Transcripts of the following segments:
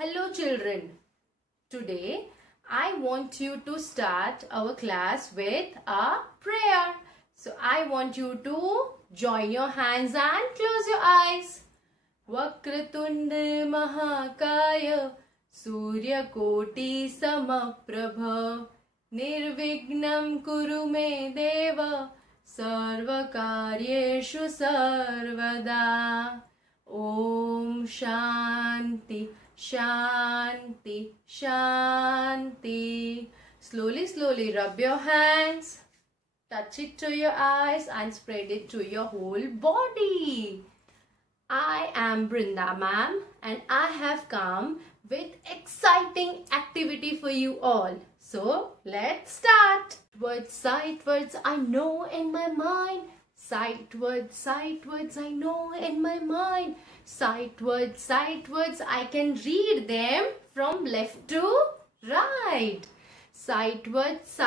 Hello children, today I want you to start our class with a prayer. So I want you to join your hands and close your eyes. Vakratunda Mahakaya Suryakoti Samaprabha Nirvignam Kuru Me Deva Sarvakaryeshu Sarvada. Om Shanti Shanti Shanti. Slowly rub your hands, touch it to your eyes and spread it to your whole body. I am Brinda ma'am and I have come with exciting activity for you all. So let's start. Sight words I know in my mind. Sight words I know in my mind. Sight words I can read them from left to right. Sight words,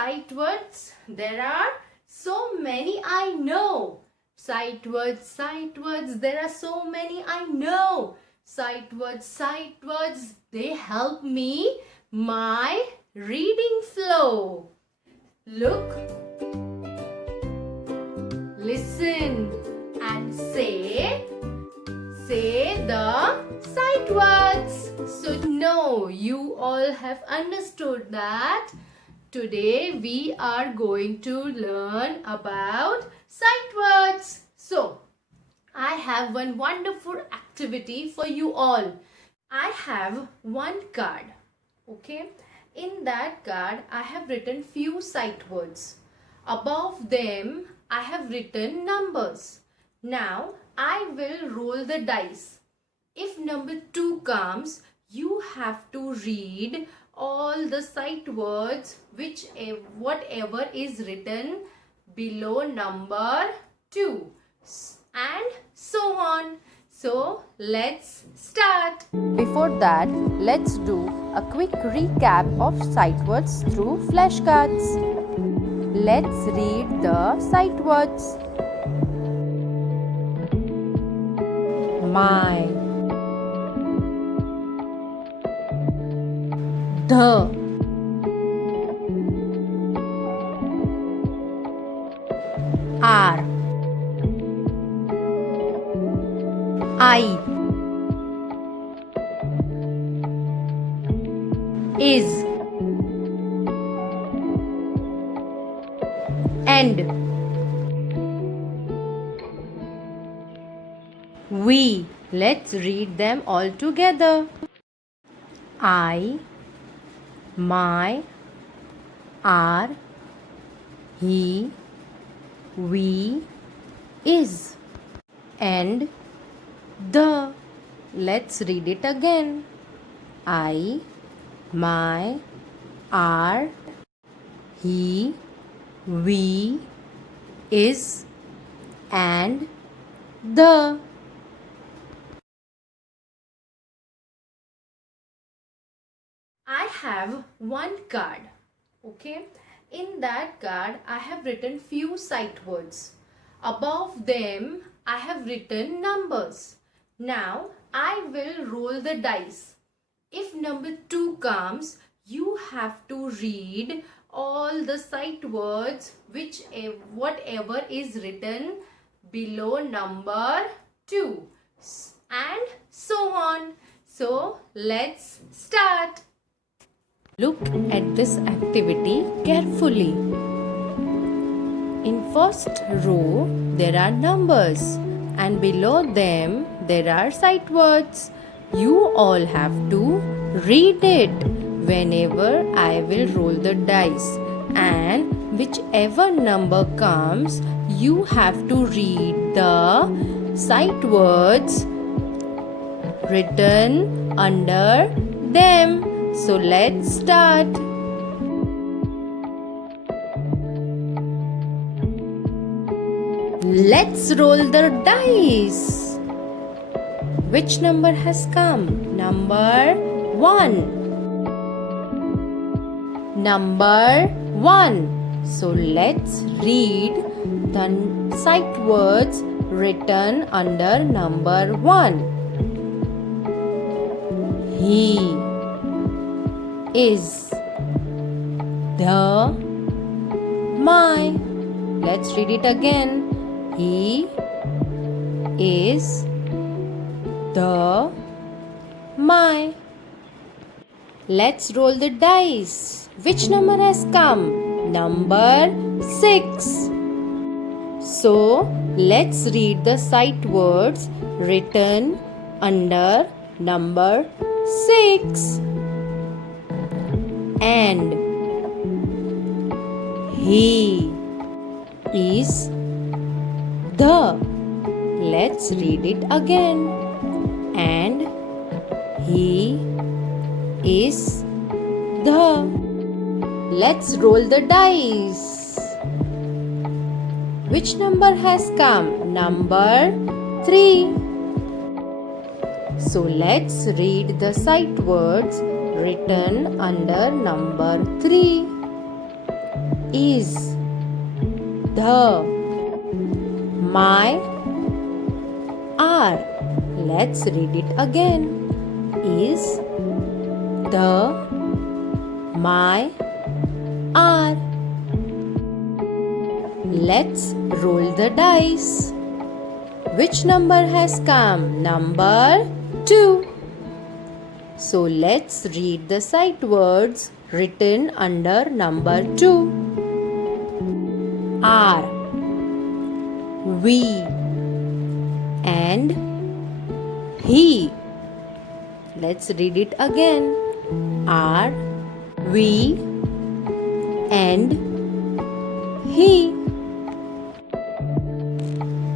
there are so many I know. Sight words, there are so many I know. Sight words, they help me my reading flow. Look, listen and say the sight words. So now you all have understood that today we are going to learn about sight words. So I have one wonderful activity for you all. I have one card. Okay, in that card I have written few sight words. Above them I have written numbers. Now I will roll the dice. If number 2 comes, you have to read all the sight words whatever is written below number 2 and so on. So let's start. Before that, let's do a quick recap of sight words through flashcards. Let's read the sight words. My, the, are, I, is, and, we. Let's read them all together. I, my, are, he, we, is, and, the. Let's read it again. I, my, are, he, we, is, and, the. I have one card. Okay, in that card I have written few sight words. Above them I have written numbers. Now I will roll the dice. If number 2 comes, you have to read all the sight words whatever is written below number 2 and so on. So let's start. Look at this activity carefully. In first row, there are numbers and below them, there are sight words. You all have to read it whenever I will roll the dice, and whichever number comes, you have to read the sight words written under them. So let's start. Let's roll the dice. Which number has come? Number 1. Number 1. So let's read the sight words written under number 1. He, is the my. Let's read it again. He is the my. Let's roll the dice. Which number has come? Number 6. So let's read the sight words written under number 6. And he is the. Let's read it again. And he is the. Let's roll the dice. Which number has come? Number 3. So let's read the sight words written under number 3. Is the my are. Let's read it again. Is the my are. Let's roll the dice. Which number has come? Number 2. So let's read the sight words written under number 2. Are, we, and he. Let's read it again. Are, we, and he.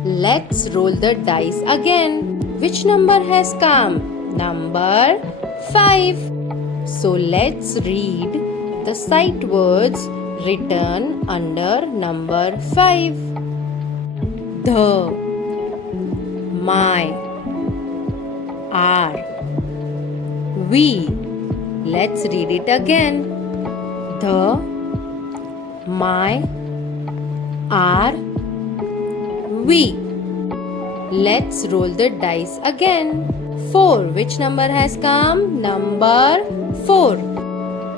Let's roll the dice again. Which number has come? Number 5. So let's read the sight words written under number 5. The, my, are, we. Let's read it again. The, my, are, we. Let's roll the dice again. 4. Which number has come? Number 4.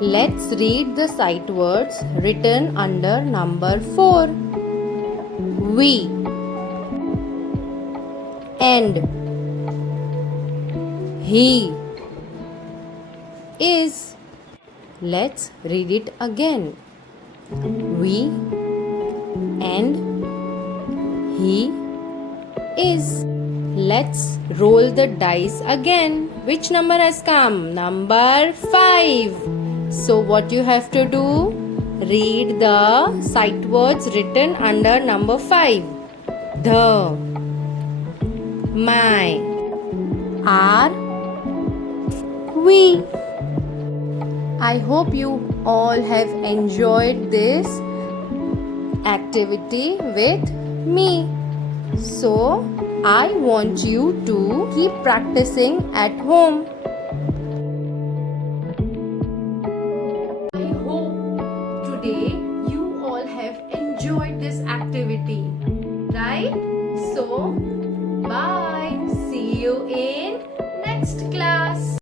Let's read the sight words written under number 4. We, and he is. Let's read it again. We and he is. Let's roll the dice again. Which number has come? Number 5. So what you have to do? Read the sight words written under number 5. The, my, are, we. I hope you all have enjoyed this activity with me. So I want you to keep practicing at home. I hope today